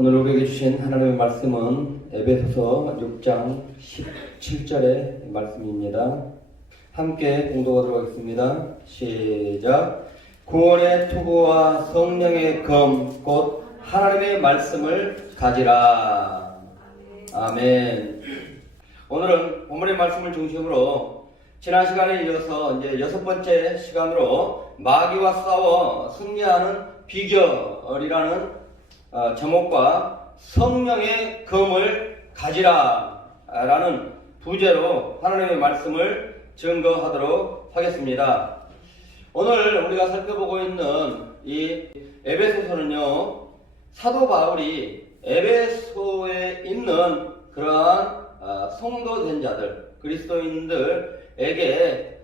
오늘 우리에게 주신 하나님의 말씀은 에베소서 6장 17절의 말씀입니다. 함께 공독하도록 하겠습니다. 시작. 구원의 투구와 성령의 검 곧 하나님의 말씀을 가지라. 아멘. 오늘은 본문의 말씀을 중심으로 지난 시간에 이어서 이제 6번째 시간으로 마귀와 싸워 승리하는 비결이라는 제목과 성령의 검을 가지라 라는 부제로 하나님의 말씀을 증거하도록 하겠습니다. 오늘 우리가 살펴보고 있는 이 에베소서는요, 사도 바울이 에베소에 있는 그러한 성도된 자들, 그리스도인들에게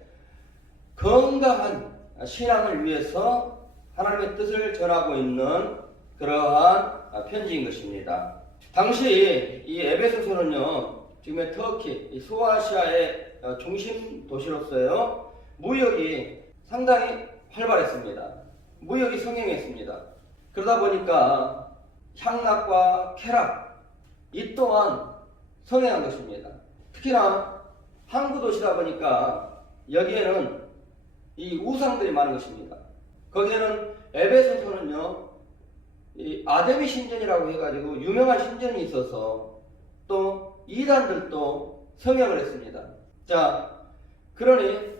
건강한 신앙을 위해서 하나님의 뜻을 전하고 있는 그러한 편지인 것입니다. 당시 이 에베소서는요, 지금의 터키, 이 소아시아의 중심 도시로서요, 무역이 상당히 활발했습니다. 무역이 성행했습니다. 그러다 보니까 향락과 쾌락, 이 또한 성행한 것입니다. 특히나 항구 도시다 보니까 여기에는 이 우상들이 많은 것입니다. 거기에는 에베소서는요, 이 아데미 신전이라고 해가지고 유명한 신전이 있어서 또 이단들도 성행을 했습니다. 자, 그러니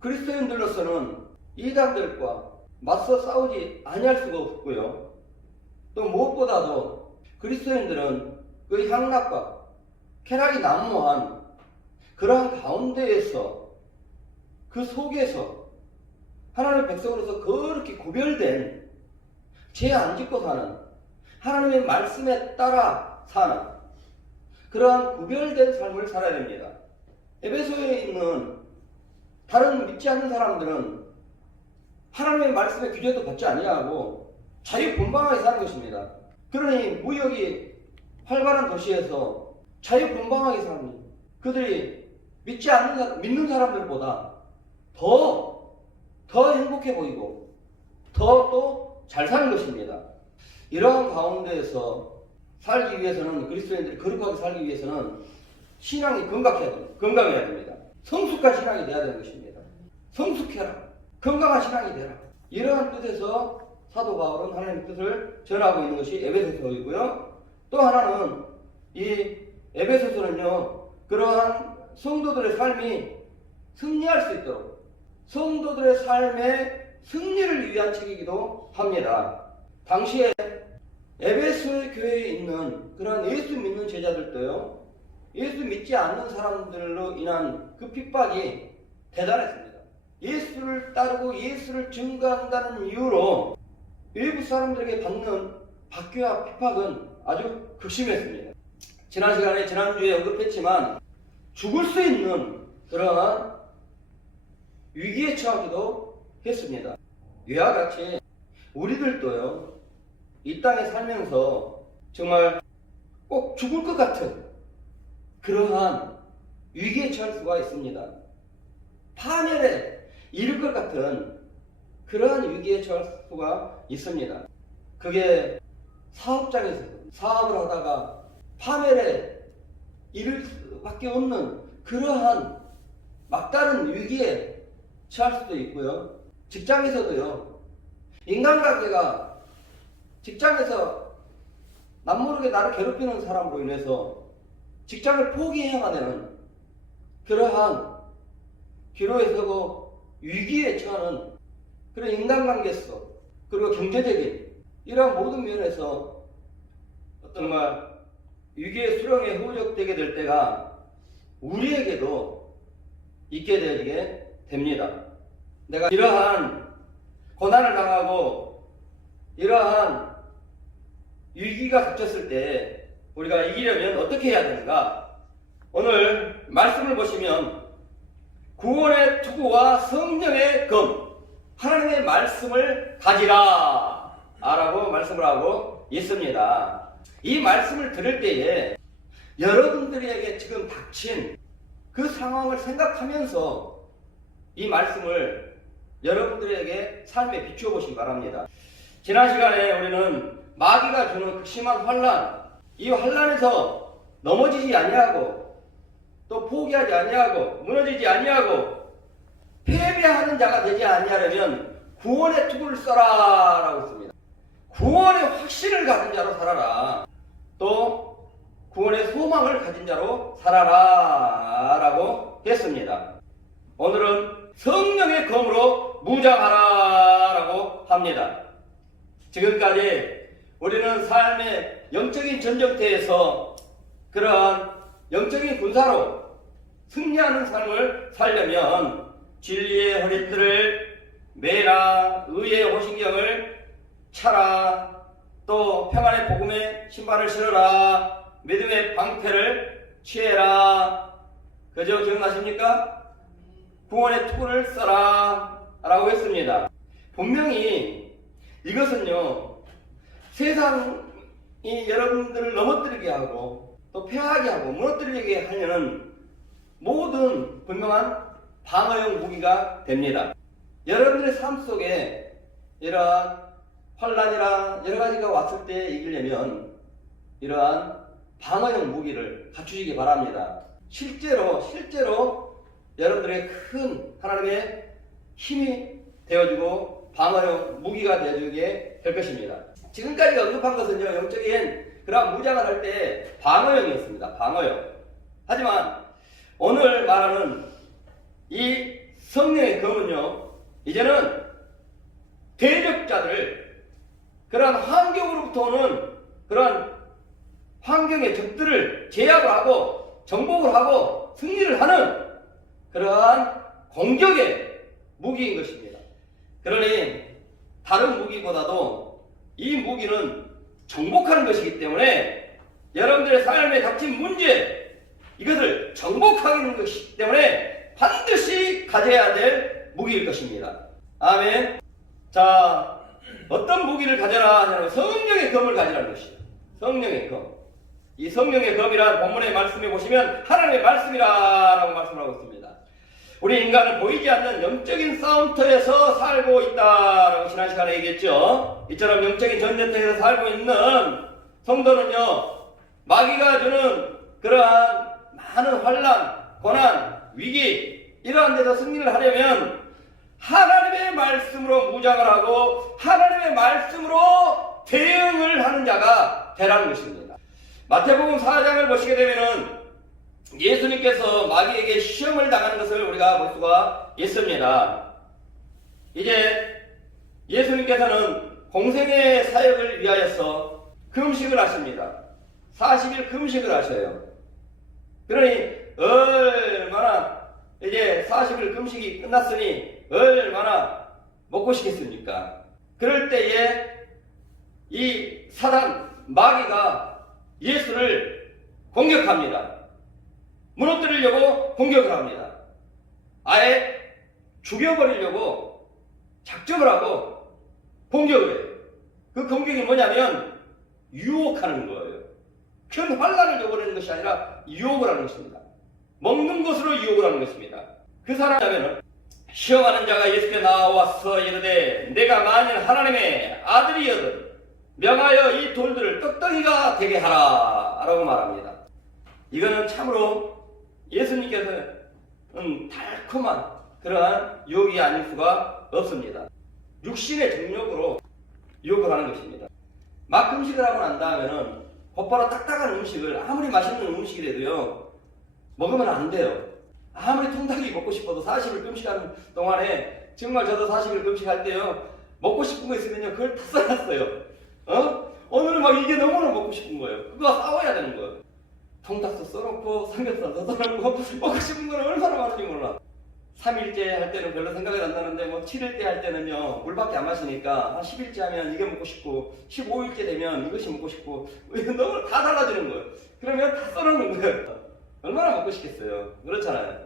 그리스도인들로서는 이단들과 맞서 싸우지 아니할 수가 없고요. 또 무엇보다도 그리스도인들은 그 향락과 쾌락이 난무한 그러한 가운데에서 그 속에서 하나님의 백성으로서 그렇게 구별된 죄 안 짓고 사는, 하나님의 말씀에 따라 사는 그러한 구별된 삶을 살아야 됩니다. 에베소에 있는 다른 믿지 않는 사람들은 하나님의 말씀의 규제도 받지 아니하고 자유분방하게 사는 것입니다. 그러니 무역이 활발한 도시에서 자유분방하게 사는, 그들이 믿는 사람들보다 더 행복해 보이고 더 또 잘 사는 것입니다. 이러한 가운데에서 살기 위해서는, 그리스도인들이 거룩하게 살기 위해서는 신앙이 건강해야 됩니다. 성숙한 신앙이 되어야 되는 것입니다. 성숙해라, 건강한 신앙이 되라, 이러한 뜻에서 사도 바울은 하나님의 뜻을 전하고 있는 것이 에베소서이고요. 또 하나는 이 에베소서는요, 그러한 성도들의 삶이 승리할 수 있도록 성도들의 삶의 승리를 위한 책이기도 합니다. 당시에 에베소의 교회에 있는 그러한 예수 믿는 제자들도요, 예수 믿지 않는 사람들로 인한 그 핍박이 대단했습니다. 예수를 따르고 예수를 증거한다는 이유로 외부 사람들에게 받는 박해와 핍박은 아주 극심했습니다. 지난주에 언급했지만 죽을 수 있는 그러한 위기에 처하기도 했습니다. 이와 같이 우리들도요, 이 땅에 살면서 정말 꼭 죽을 것 같은 그러한 위기에 처할 수가 있습니다. 파멸에 이를 것 같은 그러한 위기에 처할 수가 있습니다. 그게 사업장에서 사업을 하다가 파멸에 이를 수밖에 없는 그러한 막다른 위기에 처할 수도 있고요. 직장에서도요, 인간관계가 직장에서 남모르게 나를 괴롭히는 사람으로 인해서 직장을 포기해야 되는 그러한 기로에 서고 위기에 처하는 그런 인간관계 속, 그리고 경제적인 이러한 모든 면에서 정말 위기의 수렁에 후적되게 될 때가 우리에게도 있게 되게 됩니다. 내가 이러한 고난을 당하고 이러한 위기가 닥쳤을 때 우리가 이기려면 어떻게 해야 되는가? 오늘 말씀을 보시면 구원의 투구와 성령의 검, 하나님의 말씀을 가지라 라고 말씀을 하고 있습니다. 이 말씀을 들을 때에 여러분들에게 지금 닥친 그 상황을 생각하면서 이 말씀을 여러분들에게 삶에 비추어 보시기 바랍니다. 지난 시간에 우리는 마귀가 주는 극심한 환난, 이 환난에서 넘어지지 아니하고 또 포기하지 아니하고 무너지지 아니하고 패배하는 자가 되지 아니하려면 구원의 투구를 써라 라고 했습니다. 구원의 확신을 가진 자로 살아라. 또 구원의 소망을 가진 자로 살아라 라고 했습니다. 오늘은 성령의 검으로 무장하라 라고 합니다. 지금까지 우리는 삶의 영적인 전쟁터에서 그러한 영적인 군사로 승리하는 삶을 살려면 진리의 허리띠를 매라, 의의 호신경을 차라, 또 평안의 복음의 신발을 신어라, 믿음의 방패를 취해라. 그저 기억나십니까? 구원의 투구를 써라 라고 했습니다. 분명히 이것은요, 세상이 여러분들을 넘어뜨리게 하고 또 패하게 하고 무너뜨리게 하려는 모든 분명한 방어용 무기가 됩니다. 여러분들의 삶 속에 이러한 환란이나 여러 가지가 왔을 때 이기려면 이러한 방어용 무기를 갖추시기 바랍니다. 실제로 여러분들의 큰 하나님의 힘이 되어주고 방어용 무기가 되어주게 될 것입니다. 지금까지 언급한 것은요, 영적인 그러한 무장을 할 때 방어용이었습니다. 방어용. 하지만 오늘 말하는 이 성령의 검은요, 이제는 대적자들, 그러한 환경으로부터 오는 그러한 환경의 적들을 제압을 하고 정복을 하고 승리를 하는 그러한 공격의 무기인 것입니다. 그러니 다른 무기보다도 이 무기는 정복하는 것이기 때문에 여러분들의 삶에 닥친 문제, 이것을 정복하는 것이기 때문에 반드시 가져야 될 무기일 것입니다. 아멘. 자, 어떤 무기를 가져라 하냐면 성령의 검을 가지라는 것이에요. 성령의 검. 이 성령의 검이란 본문의 말씀에 보시면 하나님의 말씀이라고 말씀을 하고 있습니다. 우리 인간은 보이지 않는 영적인 싸움터에서 살고 있다라고 지난 시간에 얘기했죠. 이처럼 영적인 전쟁터에서 살고 있는 성도는요, 마귀가 주는 그러한 많은 환난, 고난, 위기, 이러한 데서 승리를 하려면 하나님의 말씀으로 무장을 하고 하나님의 말씀으로 대응을 하는 자가 되라는 것입니다. 마태복음 4장을 보시게 되면은 예수님께서 마귀에게 시험을 당하는 것을 우리가 볼 수가 있습니다. 이제 예수님께서는 공생의 사역을 위하여서 금식을 하십니다. 40일 금식을 하셔요. 그러니 얼마나 이제 40일 금식이 끝났으니 얼마나 먹고 싶겠습니까? 그럴 때에 이 사단 마귀가 예수를 공격합니다. 무너뜨리려고 공격을 합니다. 아예 죽여버리려고 작정을 하고 공격을 해요. 그 공격이 뭐냐면 유혹하는 거예요. 큰 환란을 줘버리는 것이 아니라 유혹을 하는 것입니다. 먹는 것으로 유혹을 하는 것입니다. 그 사람이라면 시험하는 자가 예수께 나와서 이르되 내가 만일 하나님의 아들이여든 명하여 이 돌들을 떡덩이가 되게 하라 라고 말합니다. 이거는 참으로 예수님께서는 달콤한 그러한 유혹이 아닐 수가 없습니다. 육신의 정욕으로 유혹을 하는 것입니다. 막 금식을 하고 난 다음에는 곧바로 딱딱한 음식을 아무리 맛있는 음식이라도요 먹으면 안 돼요. 아무리 통닭이 먹고 싶어도 40일 금식하는 동안에 정말 저도 40일 금식할 때요 먹고 싶은 거 있으면요 그걸 다 써놨어요. 오늘은 막 이게 너무나 먹고 싶은 거예요. 그거 싸워야 되는 거예요. 통닭도 써놓고 삼겹살도 써놓고 먹고 싶은 거는 얼마나 많은지 몰라. 3일째 할 때는 별로 생각이 안 나는데 뭐 7일째 할 때는요 물밖에 안 마시니까 한 10일째 하면 이게 먹고 싶고 15일째 되면 이것이 먹고 싶고 너무 다 달라지는 거예요. 그러면 다 써놓는 거예요. 얼마나 먹고 싶겠어요. 그렇잖아요.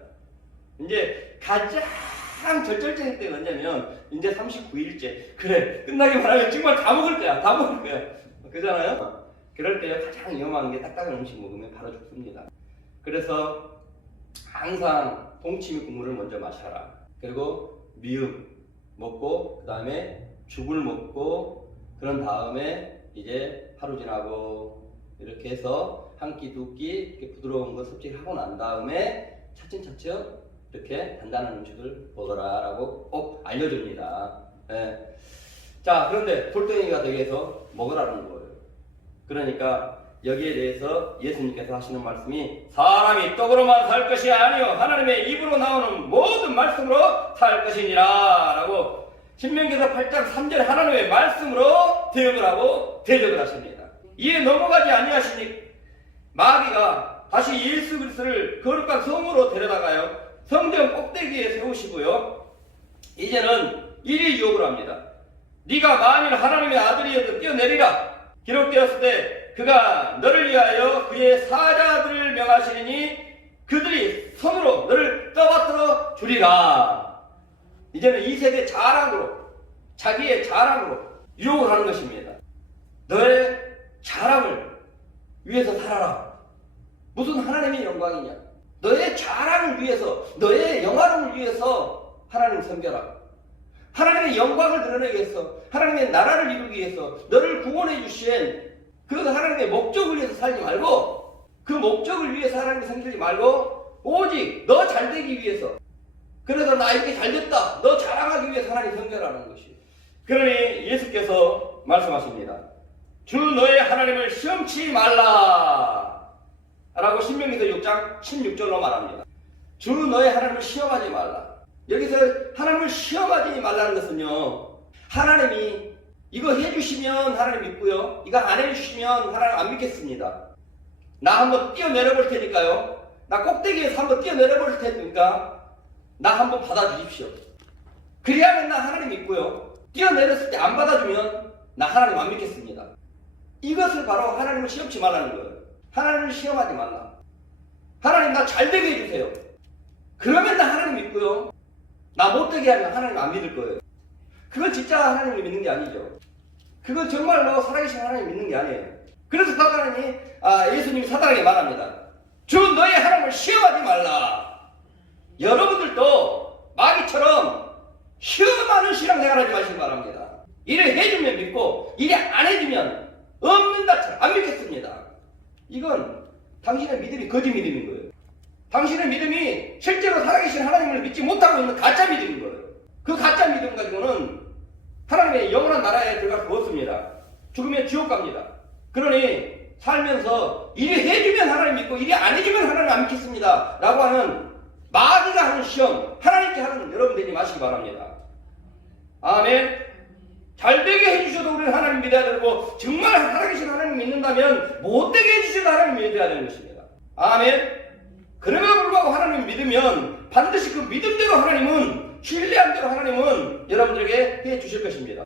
이제 가장 절절쟁이 때가 언제냐면 이제 39일째. 그래 끝나기만 하면 정말 다 먹을 거야. 다 먹을 거야. 그잖아요. 그럴 때 가장 위험한 게 딱딱한 음식 먹으면 바로 죽습니다. 그래서 항상 동치미 국물을 먼저 마셔라. 그리고 미음 먹고 그 다음에 죽을 먹고 그런 다음에 이제 하루 지나고 이렇게 해서 한 끼, 두 끼 이렇게 부드러운 거 섭취를 하고 난 다음에 차츰차츰 이렇게 단단한 음식을 먹어라 라고 꼭 알려줍니다. 예. 자, 그런데 돌덩이가 되게 해서 먹으라는 거예요. 그러니까 여기에 대해서 예수님께서 하시는 말씀이 사람이 떡으로만 살 것이 아니요 하나님의 입으로 나오는 모든 말씀으로 살 것이니라 라고 신명기서 8장 3절에 하나님의 말씀으로 대응을 하고 대적을 하십니다. 이에 넘어가지 아니하시니 마귀가 다시 예수 그리스도를 거룩한 성으로 데려다가요 성전 꼭대기에 세우시고요 이제는 이리 유혹을 합니다. 네가 만일 하나님의 아들이어도 뛰어내리라. 기록되었을 때 그가 너를 위하여 그의 사자들을 명하시니 그들이 손으로 너를 떠받들어 주리라. 이제는 이 세대 자랑으로 자기의 자랑으로 유혹을 하는 것입니다. 너의 자랑을 위해서 살아라. 무슨 하나님의 영광이냐. 너의 자랑을 위해서 너의 영화로움을 위해서 하나님을 섬겨라. 하나님의 영광을 드러내기 위해서 하나님의 나라를 이루기 위해서 너를 구원해 주신 그 하나님의 목적을 위해서 살지 말고 그 목적을 위해서 하나님을 섬기지 말고 오직 너 잘되기 위해서 그래서 나 이렇게 잘됐다 너 자랑하기 위해서 하나님 섬겨라는 것이. 그러니 예수께서 말씀하십니다. 주 너의 하나님을 시험치 말라 라고 신명기서 6장 16절로 말합니다. 주 너의 하나님을 시험하지 말라. 여기서 하나님을 시험하지 말라는 것은요 하나님이 이거 해주시면 하나님 믿고요 이거 안 해주시면 하나님 안 믿겠습니다. 나 한번 뛰어내려 볼 테니까요 나 꼭대기에서 한번 뛰어내려 볼 테니까 나 한번 받아주십시오. 그래야만 나 하나님 믿고요 뛰어내렸을 때 안 받아주면 나 하나님 안 믿겠습니다. 이것을 바로 하나님을 시험치 말라는 거예요. 하나님을 시험하지 말라. 하나님 나 잘되게 해주세요. 그러면 나 하나님 믿고요 나 못되게 하면 하나님 안 믿을 거예요. 그건 진짜 하나님을 믿는 게 아니죠. 그건 정말로 살아계신 하나님 믿는 게 아니에요. 그래서 예수님이 사단에게 말합니다. 주 너의 하나님을 시험하지 말라. 여러분들도 마귀처럼 시험하는 신앙생활하지 마시기 바랍니다. 이래 해주면 믿고 이래 안 해주면 없는 것처럼 안 믿겠습니다. 이건 당신의 믿음이 거짓 믿음인 거예요. 당신의 믿음이 실제로 살아계신 하나님을 믿지 못하고 있는 가짜 믿음인 거예요. 그 가짜 믿음 가지고는 하나님의 영원한 나라에 들어갈 수 없습니다. 죽으면 지옥 갑니다. 그러니 살면서 이리 해주면 하나님 믿고 이리 안 해주면 하나님 안 믿겠습니다 라고 하는 마귀가 하는 시험 하나님께 하는 여러분 되지 마시기 바랍니다. 아멘. 잘되게 해주셔도 우리는 하나님 믿어야 되고 정말 살아계신 하나님 믿는다면 못되게 해주셔도 하나님 믿어야 되는 것입니다. 아멘. 그럼에도 불구하고 하나님 믿으면 반드시 그 믿음대로 하나님은 신뢰한 대로 하나님은 여러분들에게 해주실 것입니다.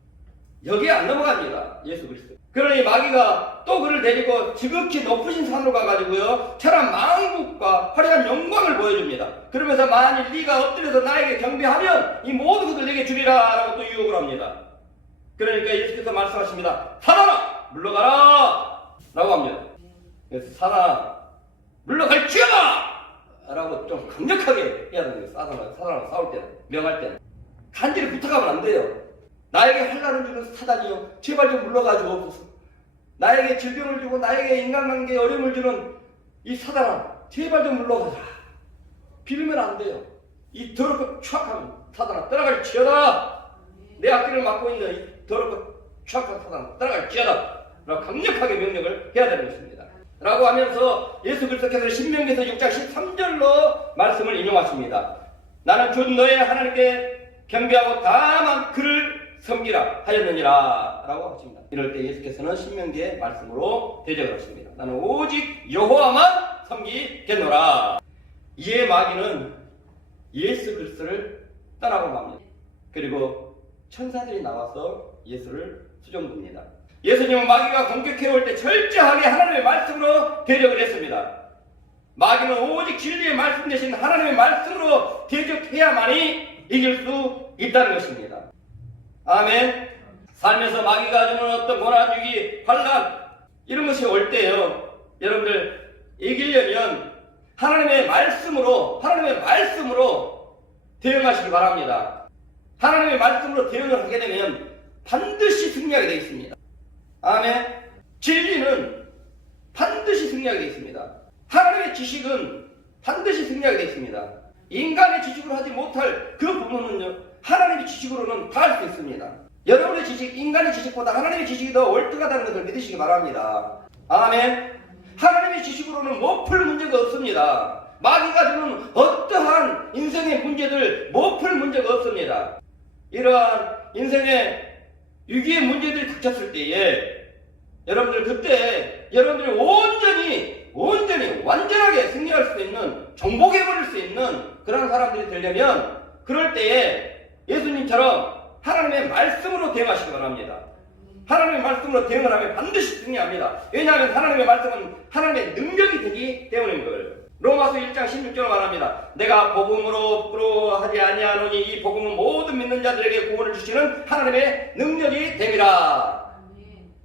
여기에 안 넘어갑니다. 예수 그리스도. 그러니 마귀가 또 그를 데리고 지극히 높으신 산으로 가가지고요 천한 만국과 화려한 영광을 보여줍니다. 그러면서 만일 네가 엎드려서 나에게 경배하면 이 모든 것을 내게 주리라 라고 또 유혹을 합니다. 그러니까 예수께서 말씀하십니다. 사단아 물러가라 라고 합니다. 그래서 사단아 물러갈지어다 라고 좀 강력하게 해야 되는 거예요. 사단하고 싸울 때는 명할 때는 간절히 부탁하면 안 돼요. 나에게 환난을 주는 사단이요 제발 좀 물러가지고 없소서. 나에게 질병을 주고 나에게 인간관계에 어려움을 주는 이 사단아 제발 좀 물러가자. 빌면 안 돼요. 이 더럽고 추악한 사단아 떠나갈지어다. 내 앞길을 막고 있는 이 더럽고 추악한 사단아 떠나갈지어다 라고 강력하게 명령을 해야 되는 것입니다. 라고 하면서 예수 그리스도께서 신명기서 6장 13절로 말씀을 인용하십니다. 나는 주 너의 하나님께 경배하고 다만 그를 섬기라 하였느니라 라고 하십니다. 이럴 때 예수께서는 신명기의 말씀으로 대적을 하십니다. 나는 오직 여호와만 섬기겠노라. 이에 마귀는 예수 그리스도를 떠나고 맙니다. 그리고 천사들이 나와서 예수를 수종듭니다. 예수님은 마귀가 공격해올 때 철저하게 하나님의 말씀으로 대적을 했습니다. 마귀는 오직 진리의 말씀 대신 하나님의 말씀으로 대적해야만이 이길 수 있다는 것입니다. 아멘. 살면서 마귀가 주는 어떤 고난, 위기, 환난 이런 것이 올 때요 여러분들 이기려면 하나님의 말씀으로 대응하시기 바랍니다. 하나님의 말씀으로 대응을 하게 되면 반드시 승리하게 되어 있습니다. 아멘. 진리는 반드시 승리하게 되어 있습니다. 하나님의 지식은 반드시 승리하게 되어 있습니다. 인간의 지식으로 하지 못할 그 부분은요, 하나님의 지식으로는 다 할 수 있습니다. 여러분의 지식, 인간의 지식보다 하나님의 지식이 더 월등하다는 것을 믿으시기 바랍니다. 아멘. 하나님의 지식으로는 못 풀 문제가 없습니다. 마귀가 주는 어떠한 인생의 문제들 못 풀 문제가 없습니다. 이러한 인생의 위기의 문제들이 닥쳤을 때에 여러분들 그때 여러분들이 완전하게 승리할 수 있는, 정복해버릴 수 있는 그런 사람들이 되려면 그럴 때에 예수님처럼 하나님의 말씀으로 대응하시기 바랍니다. 하나님의 말씀으로 대응을 하면 반드시 승리합니다. 왜냐하면 하나님의 말씀은 하나님의 능력이 되기 때문인 거예요. 로마서 1장 16절로 말합니다. 내가 복음으로 부끄러워하지 아니하노니 이 복음은 모든 믿는 자들에게 구원을 주시는 하나님의 능력이 됨이라.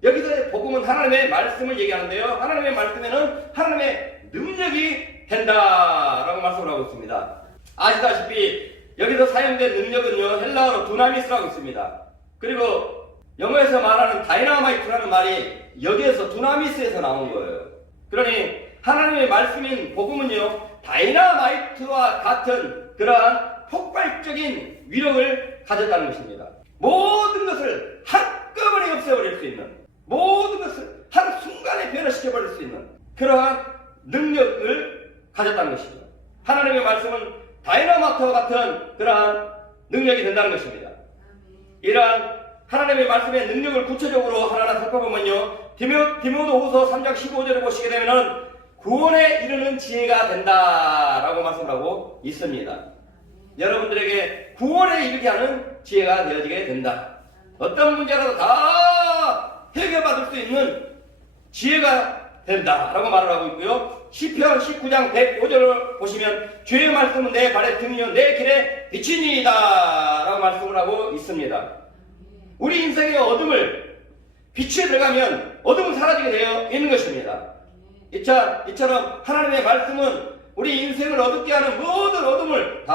여기서 복음은 하나님의 말씀을 얘기하는데요, 하나님의 말씀에는 하나님의 능력이 된다라고 말씀을 하고 있습니다. 아시다시피 여기서 사용된 능력은요, 헬라어로 두나미스라고 있습니다. 그리고 영어에서 말하는 다이나마이트라는 말이 여기에서 두나미스에서 나온 거예요. 그러니 하나님의 말씀인 복음은요, 다이나마이트와 같은 그러한 폭발적인 위력을 가졌다는 것입니다. 모든 것을 한꺼번에 없애버릴 수 있는, 모든 것을 한순간에 변화시켜버릴 수 있는 그러한 능력을 가졌다는 것이죠. 하나님의 말씀은 다이나마이트와 같은 그러한 능력이 된다는 것입니다. 이러한 하나님의 말씀의 능력을 구체적으로 하나하나 살펴보면요, 디모데후서 3장 15절을 보시게 되면은 구원에 이르는 지혜가 된다라고 말씀을 하고 있습니다. 여러분들에게 구원에 이르게 하는 지혜가 되어지게 된다. 어떤 문제라도 다 해결받을 수 있는 지혜가 된다라고 말을 하고 있고요. 시편 19장 105절을 보시면 주의 말씀은 내 발의 등이요 내 길에 비치니이다 라고 말씀을 하고 있습니다. 우리 인생의 어둠을, 빛에 들어가면 어둠은 사라지게 되어 있는 것입니다. 이처럼 하나님의 말씀은 우리 인생을 어둡게 하는 모든 어둠을 다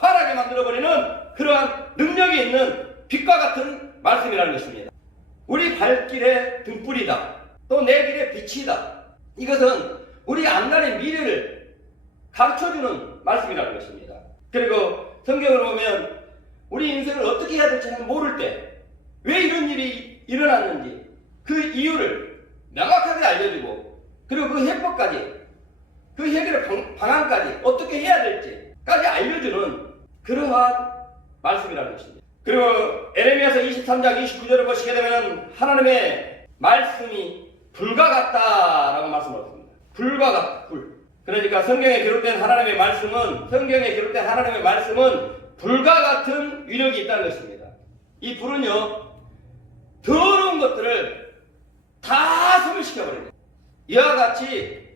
환하게 만들어버리는 그러한 능력이 있는 빛과 같은 말씀이라는 것입니다. 우리 발길의 등불이다. 또 내 길의 빛이다. 이것은 우리 앞날의 미래를 가르쳐주는 말씀이라는 것입니다. 그리고 성경을 보면 우리 인생을 어떻게 해야 될지 모를 때 왜 이런 일이 일어났는지 그 이유를 명확하게 알려주고, 그리고 그 해법까지, 그 해결의 방안까지 어떻게 해야 될지까지 알려주는 그러한 말씀이라는 것입니다. 그리고 에레미야서 23장 29절을 보시게 되면 하나님의 말씀이 불과 같다라고 말씀하셨습니다. 불과 같다. 불. 그러니까 성경에 기록된 하나님의 말씀은 불과 같은 위력이 있다는 것입니다. 이 불은요, 더러운 것들을 다 소멸시켜버립니다. 이와 같이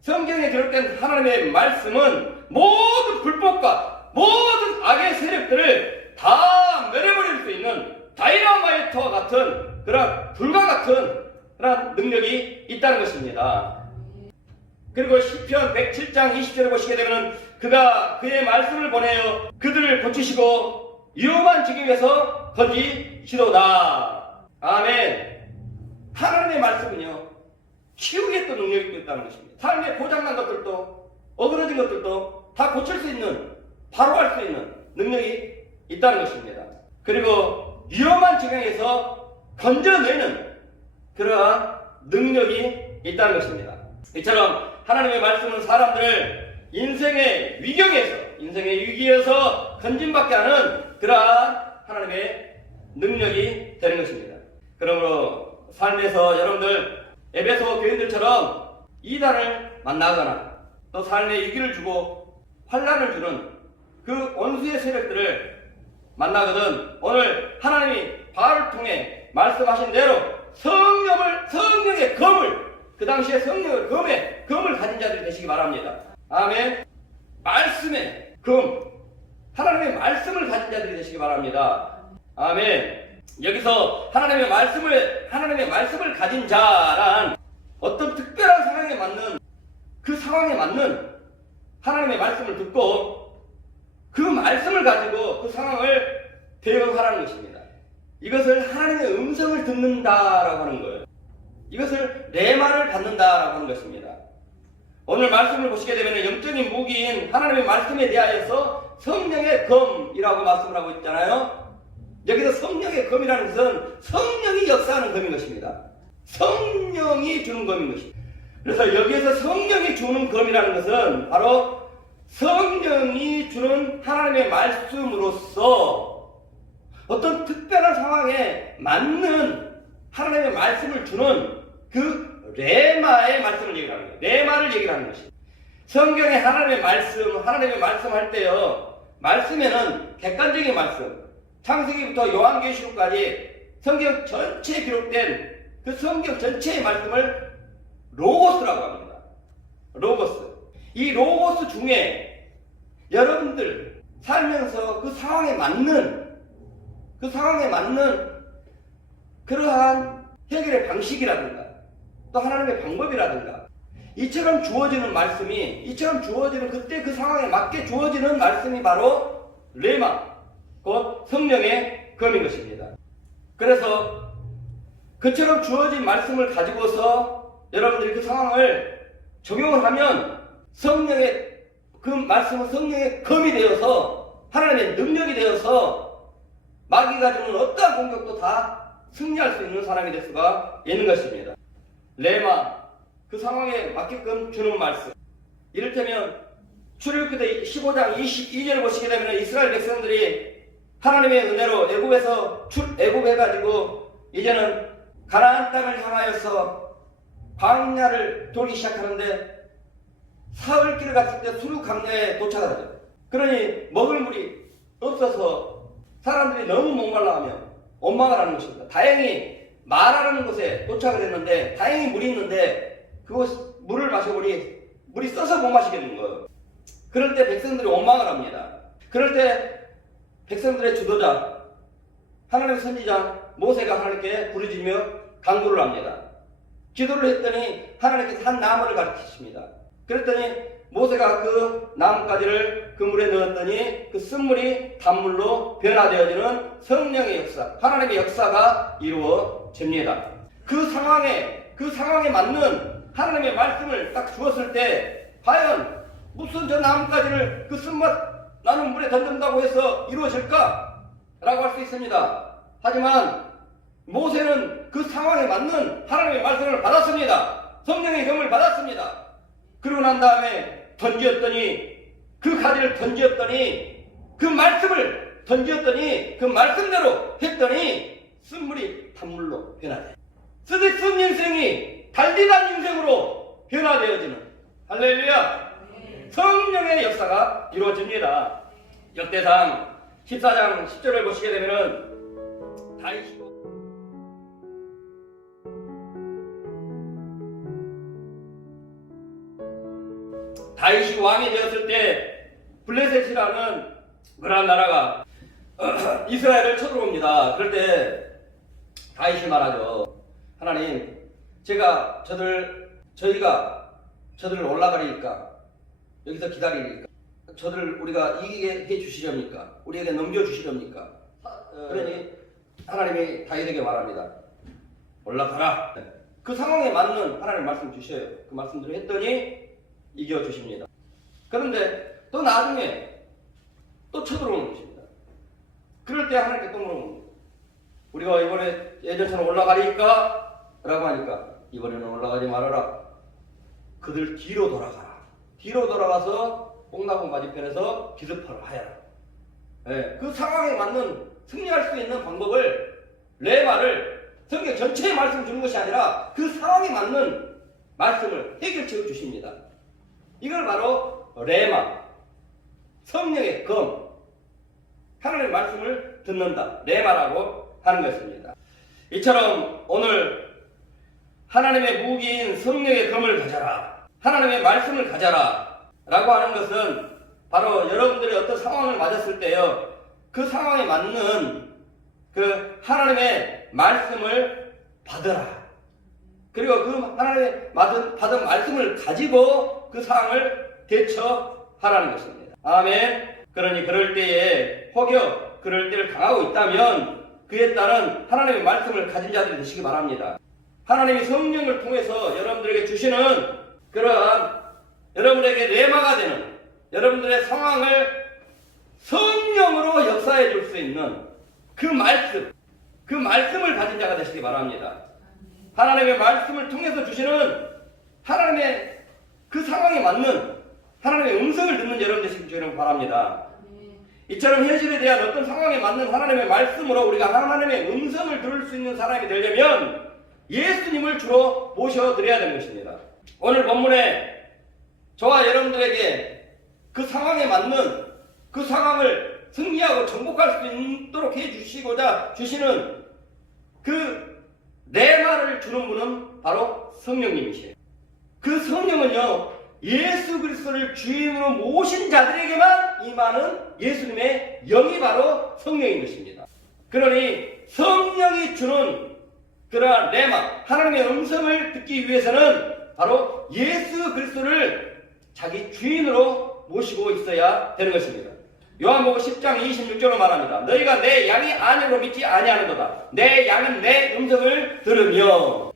성경에 기록된 하나님의 말씀은 모든 불법과 모든 악의 세력들을 다 멸해버릴 수 있는 다이나마이트와 같은 그런 불과 같은 그런 능력이 있다는 것입니다. 그리고 시편 107장 20절을 보시게 되면 그가 그의 말씀을 보내어 그들을 고치시고 위험한 지경에서 건지시도다. 아멘. 하나님의 말씀은요, 키우게 또 능력이 있다는 것입니다. 삶에 고장난 것들도 어그러진 것들도 다 고칠 수 있는, 바로 할 수 있는 능력이 있다는 것입니다. 그리고 위험한 지경에서 건져내는 그러한 능력이 있다는 것입니다. 이처럼 하나님의 말씀은 사람들을 인생의 위기에서 건진받게 하는 그러한 하나님의 능력이 되는 것입니다. 그러므로 삶에서 여러분들 에베소 교인들처럼 이단을 만나거나 또 삶에 위기를 주고 환난을 주는 그 원수의 세력들을 만나거든 오늘 하나님이 바울을 통해 말씀하신 대로 성령의 검을, 그 당시에 성령의 검을 가진 자들이 되시기 바랍니다. 아멘. 말씀의 검, 하나님의 말씀을 가진 자들이 되시기 바랍니다. 아멘. 여기서 하나님의 말씀을 가진 자란 어떤 특별한 상황에 맞는, 그 상황에 맞는 하나님의 말씀을 듣고 그 말씀을 가지고 그 상황을 대응하라는 것입니다. 이것을 하나님의 음성을 듣는다라고 하는 거예요. 이것을 레마를 받는다라고 하는 것입니다. 오늘 말씀을 보시게 되면 영적인 무기인 하나님의 말씀에 대하여서 성령의 검이라고 말씀을 하고 있잖아요. 여기서 성령의 검이라는 것은 성령이 역사하는 검인 것입니다. 성령이 주는 검인 것입니다. 그래서 여기에서 성령이 주는 검이라는 것은 바로 성령이 주는 하나님의 말씀으로서 어떤 특별한 상황에 맞는 하나님의 말씀을 주는 그 레마의 말씀을 얘기하는 거예요. 레마를 얘기하는 것입니다. 성경에 하나님의 말씀 할 때요, 말씀에는 객관적인 말씀, 창세기부터 요한계시록까지 성경 전체에 기록된 그 성경 전체의 말씀을 로고스라고 합니다. 로고스. 이 로고스 중에 여러분들 살면서 그 상황에 맞는 그러한 해결의 방식이라든가 또 하나님의 방법이라든가 이처럼 주어지는 말씀이, 이처럼 주어지는 그때 그 상황에 맞게 주어지는 말씀이 바로 레마, 곧 성령의 검인 것입니다. 그래서 그처럼 주어진 말씀을 가지고서 여러분들이 그 상황을 적용을 하면 성령의 그 말씀은 성령의 검이 되어서 하나님의 능력이 되어서 마귀가 주는 어떠한 공격도 다 승리할 수 있는 사람이 될 수가 있는 것입니다. 레마, 그 상황에 맞게끔 주는 말씀. 이를테면 출애굽기 15장 22절을 보시게 되면 이스라엘 백성들이 하나님의 은혜로 애굽에서 애굽해가지고 이제는 가나안 땅을 향하여서 광야를 돌기 시작하는데 사흘길을 갔을 때 수르 광야에 도착을 하죠. 그러니 먹을 물이 없어서 사람들이 너무 목말라하며 원망을 하는 것입니다. 다행히 마라라는 곳에 도착을 했는데 다행히 물이 있는데 그곳 물을 마셔보니 물이 써서 못 마시게 되는 거예요. 그럴 때 백성들이 원망을 합니다. 그럴 때 백성들의 주도자 하나님의 선지자 모세가 하나님께 부르짖으며 간구를 합니다. 기도를 했더니 하나님께서 한 나무를 가르치십니다. 그랬더니 모세가 그 나뭇가지를 그 물에 넣었더니 그 쓴물이 단물로 변화되어지는 성령의 역사, 하나님의 역사가 이루어집니다. 그 상황에 맞는 하나님의 말씀을 딱 주었을 때 과연 무슨 저 나뭇가지를 그 쓴맛 나는 물에 던진다고 해서 이루어질까? 라고 할 수 있습니다. 하지만 모세는 그 상황에 맞는 하나님의 말씀을 받았습니다. 성령의 검을 받았습니다. 그러고 난 다음에 그 가지를 던지었더니 그 말씀을 던지었더니 그 말씀대로 했더니 쓴물이 단물로 변화돼. 쓰듯 쓴 인생이 달디단 인생으로 변화되어지는 할렐루야. 성령의 역사가 이루어집니다. 역대상 14장 10절을 보시게 되면은 다윗이 왕이 되었을 때 블레셋이라는 그러한 나라가 이스라엘을 쳐들어옵니다. 그럴 때 다윗이 말하죠. 하나님, 저희가 저들을 올라가리니까 여기서 기다리니까 저들을 우리가 이기게 해 주시렵니까? 우리에게 넘겨 주시렵니까? 그러니 하나님이 다윗에게 말합니다. 올라가라. 그 상황에 맞는 하나님 말씀 주셔요. 그 말씀대로 했더니 이겨 주십니다. 그런데 또 나중에 또 쳐들어오는 것입니다. 그럴 때 하나님께 또 물어봅니다. 우리가 이번에 예전처럼 올라가리까? 라고 하니까 이번에는 올라가지 말아라. 그들 뒤로 돌아가라. 뒤로 돌아가서 뽕나무 맞은편에서 기습하라 하여라. 네, 그 상황에 맞는 승리할 수 있는 방법을 레마를 성경 전체의 말씀 주는 것이 아니라 그 상황에 맞는 말씀을 해결책을 주십니다. 이걸 바로 레마, 성령의 검, 하나님의 말씀을 듣는다, 레마라고 하는 것입니다. 이처럼 오늘 하나님의 무기인 성령의 검을 가져라, 하나님의 말씀을 가져라 라고 하는 것은 바로 여러분들이 어떤 상황을 맞았을 때요, 그 상황에 맞는 그 하나님의 말씀을 받으라. 그리고 그 하나님의 받은 말씀을 가지고 그 상황을 대처하라는 것입니다. 아멘. 그러니 그럴 때에 혹여 그럴 때를 당하고 있다면 그에 따른 하나님의 말씀을 가진 자들이 되시기 바랍니다. 하나님이 성령을 통해서 여러분들에게 주시는 그러한 여러분에게 레마가 되는 여러분들의 상황을 성령으로 역사해 줄 수 있는 그 말씀을 가진 자가 되시기 바랍니다. 하나님의 말씀을 통해서 주시는 하나님의 그 상황에 맞는 하나님의 음성을 듣는 여러분 되시기 바랍니다. 이처럼 현실에 대한 어떤 상황에 맞는 하나님의 말씀으로 우리가 하나님의 음성을 들을 수 있는 사람이 되려면 예수님을 주로 모셔드려야 되는 것입니다. 오늘 본문에 저와 여러분들에게 그 상황에 맞는 그 상황을 승리하고 정복할 수 있도록 해주시고자 주시는 그 레마를 주는 분은 바로 성령님이시에요. 그 성령은요, 예수 그리스도를 주인으로 모신 자들에게만 임하는 예수님의 영이 바로 성령인 것입니다. 그러니 성령이 주는 그러한 레마, 하나님의 음성을 듣기 위해서는 바로 예수 그리스도를 자기 주인으로 모시고 있어야 되는 것입니다. 요한복음 10장 26절로 말합니다. 너희가 내 양이 아니므로 믿지 아니하는도다. 내 양은 내 음성을 들으며.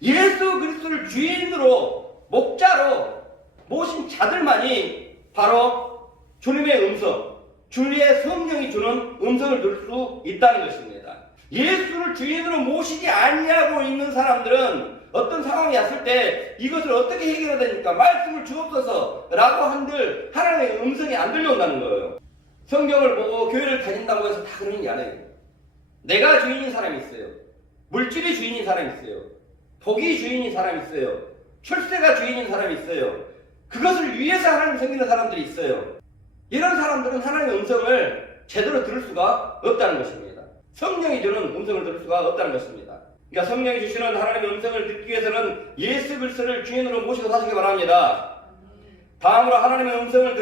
예수 그리스도를 주인으로 목자로 모신 자들만이 바로 주님의 음성, 주의 성령이 주는 음성을 들을 수 있다는 것입니다. 예수를 주인으로 모시지 아니하고 있는 사람들은 어떤 상황이 왔을 때 이것을 어떻게 해결해야 됩니까? 말씀을 주옵소서 라고 한들 하나님의 음성이 안 들려온다는 거예요. 성경을 보고 교회를 다닌다고 해서 다 그러는 게 아니에요. 내가 주인인 사람이 있어요. 물질이 주인인 사람이 있어요. 복이 주인인 사람이 있어요. 출세가 주인인 사람이 있어요. 그것을 위해서 하나님 섬기는 사람들이 있어요. 이런 사람들은 하나님의 음성을 제대로 들을 수가 없다는 것입니다. 성령이 주는 음성을 들을 수가 없다는 것입니다. 그러니까 성령이 주시는 하나님의 음성을 듣기 위해서는 예수 그리스도를 주인으로 모시고 사시기 바랍니다. 다음으로 하나님의 음성을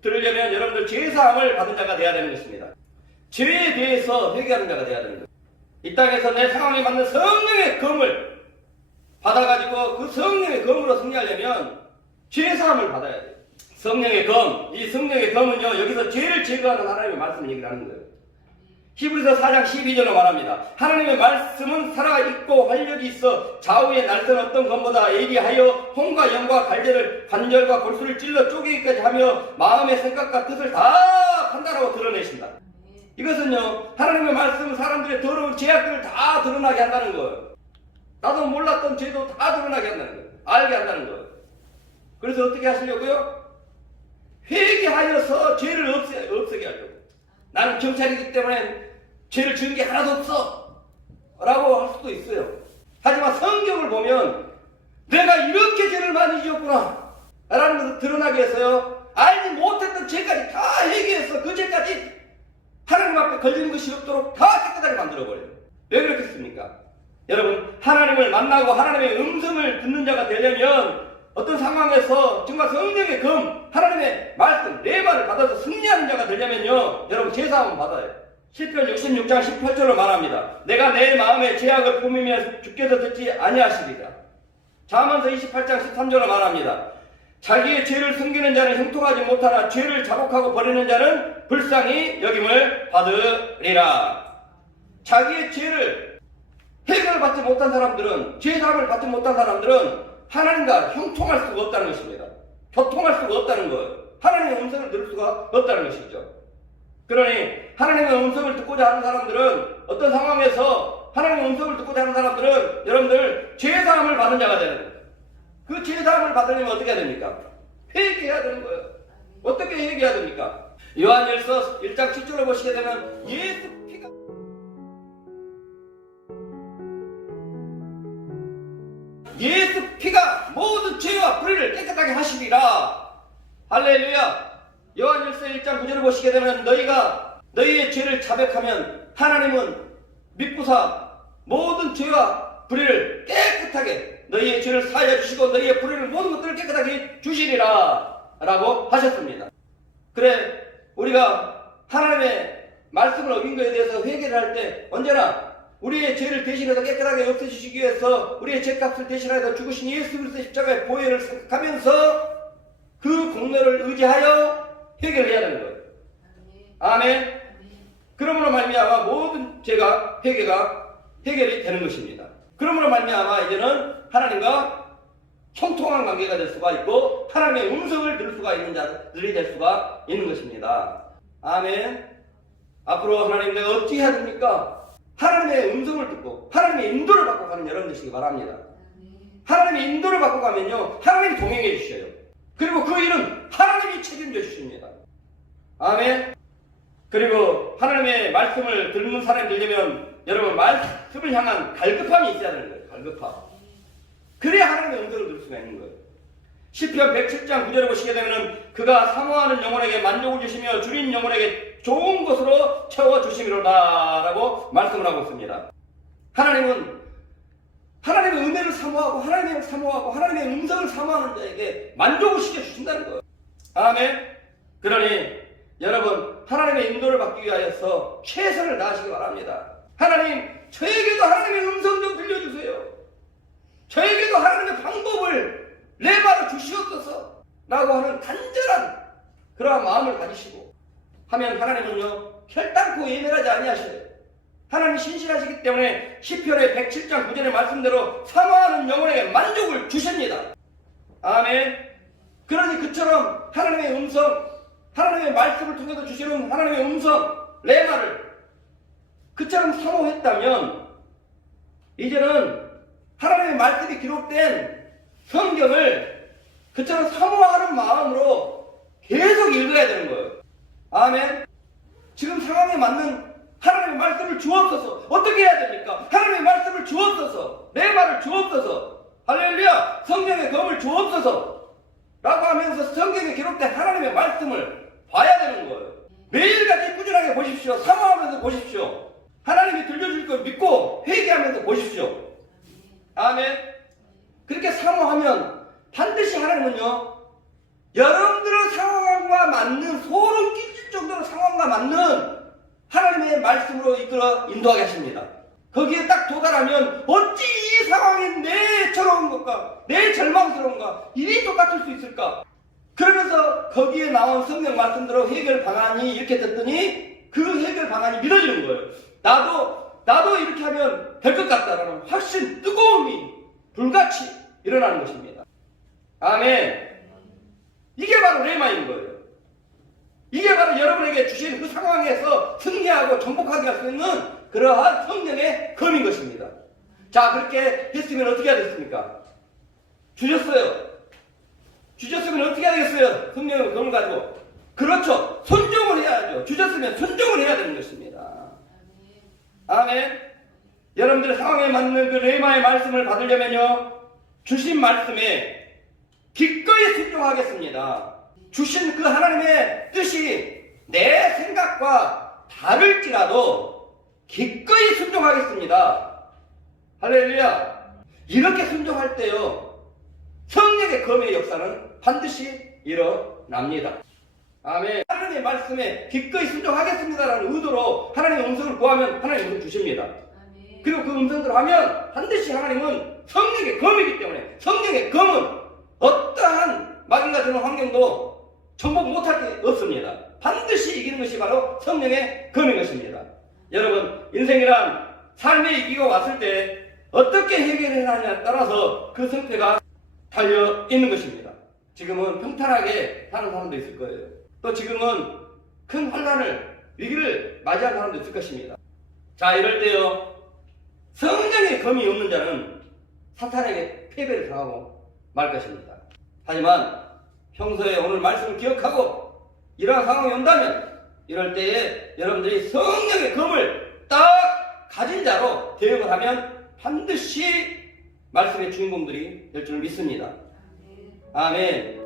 들으려면 여러분들 죄사함을 받은 자가 되어야 되는 것입니다. 죄에 대해서 회개하는 자가 되어야 되는 것입니다. 이 땅에서 내 상황에 맞는 성령의 검을 받아가지고 그 성령의 검으로 승리하려면 죄사함을 받아야 돼요. 성령의 검, 이 성령의 검은요, 여기서 죄를 제거하는 하나님의 말씀을 얘기를 하는 거예요. 히브리서 4장 12절로 말합니다. 하나님의 말씀은 살아있고 활력이 있어 좌우에 날선 어떤 검보다 예리하여 혼과 영과 갈대를 관절과 골수를 찔러 쪼개기까지 하며 마음의 생각과 뜻을 다 판단하고 드러내신다. 이것은요, 하나님의 말씀은 사람들의 더러운 죄악들을 다 드러나게 한다는 거예요. 나도 몰랐던 죄도 다 드러나게 한다는 거예요. 알게 한다는 거예요. 그래서 어떻게 하시려고요? 회개하여서 죄를 없애게 하려고. 나는 경찰이기 때문에 죄를 지은 게 하나도 없어 라고 할 수도 있어요. 하지만 성경을 보면 내가 이렇게 죄를 많이 지었구나 라는 것을 드러나게 해서요, 알지 못했던 죄까지 다 회개해서 그 죄까지 하나님 앞에 걸리는 것이 없도록 다 깨끗하게 만들어버려요. 왜 그렇겠습니까? 여러분, 하나님을 만나고 하나님의 음성을 듣는 자가 되려면 어떤 상황에서 정말 성령의 검, 하나님의 말씀, 레마를 받아서 승리하는 자가 되려면요, 여러분 제사함을 받아요. 시편 66장 18절로 말합니다. 내가 내 마음에 죄악을 품으면 주께서 듣지 아니하시리라. 잠언서 28장 13절로 말합니다. 자기의 죄를 숨기는 자는 형통하지 못하나 죄를 자복하고 버리는 자는 불쌍히 여김을 받으리라. 자기의 죄를 해결받지 못한 사람들은, 죄사함을 받지 못한 사람들은 하나님과 형통할 수가 없다는 것입니다. 교통할 수가 없다는 거예요. 하나님의 음성을 들을 수가 없다는 것이죠. 그러니 하나님의 음성을 듣고자 하는 사람들은, 어떤 상황에서 하나님의 음성을 듣고자 하는 사람들은 여러분들 죄사함을 받는 자가 되는 거예요. 그 죄사함을 받으려면 어떻게 해야 됩니까? 회개해야 되는 거예요. 어떻게 회개해야 됩니까? 요한일서 1장 7절을 보시게 되면 예수 피가 모든 죄와 불의를 깨끗하게 하시리라. 할렐루야. 요한일서 1장 9절을 보시게 되면 너희가 너희의 죄를 자백하면 하나님은 믿고사 모든 죄와 불의를 깨끗하게 너희의 죄를 사하여 주시고 너희의 불의를 모든 것들을 깨끗하게 주시리라 라고 하셨습니다. 그래, 우리가 하나님의 말씀을 어긴 것에 대해서 회개를 할 때 언제나 우리의 죄를 대신해서 깨끗하게 없애주시기 위해서 우리의 죄값을 대신하여 죽으신 예수 그리스도의 십자가의 보혈을 생각하면서 그 공로를 의지하여 해결해야 되는 거예요. 아멘. 그러므로 말미암아 모든 죄가 해결이 되는 것입니다. 그러므로 말미암아 이제는 하나님과 통통한 관계가 될 수가 있고 하나님의 음성을 들을 수가 있는 자들이 될 수가 있는 것입니다. 아멘. 앞으로 하나님 내가 어떻게 해야 됩니까? 하나님의 음성을 듣고 하나님의 인도를 받고 가는 여러분 되시기 바랍니다. 하나님의 인도를 받고 가면요 하나님이 동행해 주셔요. 그리고 그 일은 하나님이 책임져 주십니다. 아멘. 그리고 하나님의 말씀을 듣는 사람이 되려면 여러분 말씀을 향한 갈급함이 있어야 되는 거예요. 갈급함. 그래야 하나님의 음성을 들을 수가 있는 거예요. 시편 107장 9절에 보시게 되면 그가 사모하는 영혼에게 만족을 주시며 줄인 영혼에게 좋은 것으로 채워주심이로다 라고 말씀을 하고 있습니다. 하나님은 하나님의 은혜를 사모하고 하나님의 사모하고 하나님의 음성을 사모하는 자에게 만족을 시켜주신다는 거예요. 아멘. 그러니 여러분 하나님의 인도를 받기 위하여서 최선을 다하시기 바랍니다. 하나님 저에게도 하나님의 음성 좀 들려주세요. 저에게도 하나님의 방법을 내발로 주시옵소서 라고 하는 간절한 그러한 마음을 가지시고 하면 하나님은요 결단코 예멸하지 아니하셔요. 하나님 신실하시기 때문에 시편의 107장 9절의 말씀대로 사모하는 영혼에게 만족을 주십니다. 아멘. 그러니 그처럼 하나님의 음성, 하나님의 말씀을 통해서 주시는 하나님의 음성, 레마를 그처럼 사모했다면 이제는 하나님의 말씀이 기록된 성경을 그처럼 사모하는 마음으로 계속 읽어야 되는 거예요. 아멘. 지금 상황에 맞는 하나님의 말씀을 주옵소서. 어떻게 해야 됩니까? 하나님의 말씀을 주옵소서. 내 말을 주옵소서. 할렐루야. 성경의 검을 주옵소서 라고 하면서 성경에 기록된 하나님의 말씀을 봐야 되는 거예요. 매일같이 꾸준하게 보십시오. 사모하면서 보십시오. 하나님이 들려줄 걸 믿고 회개하면서 보십시오. 아멘. 그렇게 사모하면 반드시 하나님은요 여러분들의 상황과 맞는 소름 끼칠 정도로 상황과 맞는 하나님의 말씀으로 이끌어 인도하게 하십니다. 거기에 딱 도달하면 어찌 이 상황이 내 처로운 것과 내 절망스러운가 일이 똑같을 수 있을까? 그러면서 거기에 나온 성경 말씀대로 해결 방안이 이렇게 됐더니 그 해결 방안이 믿어지는 거예요. 나도 이렇게 하면 될 것 같다라는 확신, 뜨거움이 불같이 일어나는 것입니다. 아멘. 이게 바로 레마인 거예요. 이게 바로 여러분에게 주신 그 상황에서 승리하고 정복하게 할 수 있는 그러한 성령의 검인 것입니다. 자, 그렇게 했으면 어떻게 해야 됐습니까? 주셨어요. 주셨으면 어떻게 해야 되겠어요? 성령의 검을 가지고. 그렇죠. 순종을 해야죠. 주셨으면 순종을 해야 되는 것입니다. 아멘. 여러분들의 상황에 맞는 그 레마의 말씀을 받으려면요 주신 말씀에 기꺼이 순종하겠습니다. 주신 그 하나님의 뜻이 내 생각과 다를지라도 기꺼이 순종하겠습니다. 할렐루야. 이렇게 순종할 때요 성령의 검의 역사는 반드시 일어납니다. 아멘. 하나님의 말씀에 기꺼이 순종하겠습니다라는 의도로 하나님의 음성을 구하면 하나님의 음성 주십니다. 아멘. 그리고 그 음성대로 하면 반드시 하나님은 성령의 검이기 때문에 성령의 검은 어떠한 마귀가 주는 환경도 정복 못할 게 없습니다. 반드시 이기는 것이 바로 성령의 검인 것입니다. 여러분 인생이란 삶의 위기가 왔을 때 어떻게 해결하느냐에 따라서 그 성패가 달려 있는 것입니다. 지금은 평탄하게 사는 사람도 있을 거예요. 또 지금은 큰 환난을 위기를 맞이한 사람도 있을 것입니다. 자, 이럴 때요 성령의 검이 없는 자는 사탄에게 패배를 당하고 말 것입니다. 하지만 평소에 오늘 말씀을 기억하고 이러한 상황이 온다면 이럴 때에 여러분들이 성령의 검을 딱 가진 자로 대응을 하면 반드시 말씀의 주인공들이 될 줄 믿습니다. 아멘.